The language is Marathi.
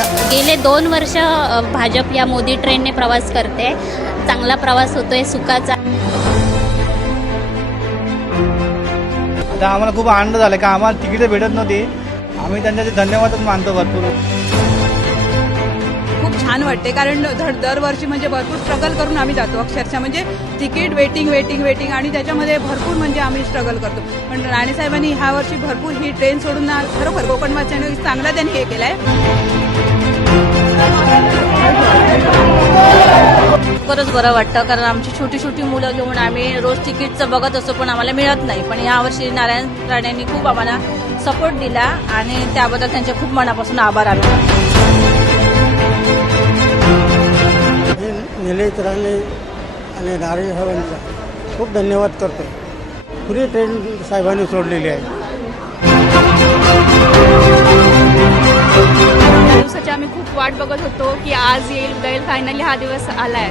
गेले दोन वर्ष भाजप या मोदी ट्रेनने प्रवास करते. चांगला प्रवास होतोय सुखाचा. तर आम्हाला खूप आनंद झाला का आम्हाला तिकीटं भेटत नव्हती. आम्ही त्यांच्याचे धन्यवादच मानतो भरपूर. खूप छान वाटते कारण दर दरवर्षी म्हणजे भरपूर स्ट्रगल करून आम्ही जातो अक्षरशः. म्हणजे तिकीट वेटिंग वेटिंग वेटिंग आणि त्याच्यामध्ये भरपूर म्हणजे आम्ही स्ट्रगल करतो. पण राणेसाहेबांनी ह्या वर्षी भरपूर ही ट्रेन सोडून खरोखर कोकणवासियांनी चांगला त्यांनी हे केलंय. खरंच बरं वाटतं कारण आमची छोटी छोटी मुलं घेऊन आम्ही रोज तिकीटचं बघत असतो पण आम्हाला मिळत नाही. पण यावर्षी नारायण राणेंनी खूप आम्हाला सपोर्ट दिला आणि त्याबद्दल त्यांचे खूप मनापासून आभार मी निलेश राणे आणि नारायण साहेबांचा खूप धन्यवाद करतो पुरी ट्रेन साहेबांनी सोडलेली आहे. दिवसाची आम्ही खूप वाट बघत होतो की आज येईल उद्या येईल फायनली हा दिवस आलाय.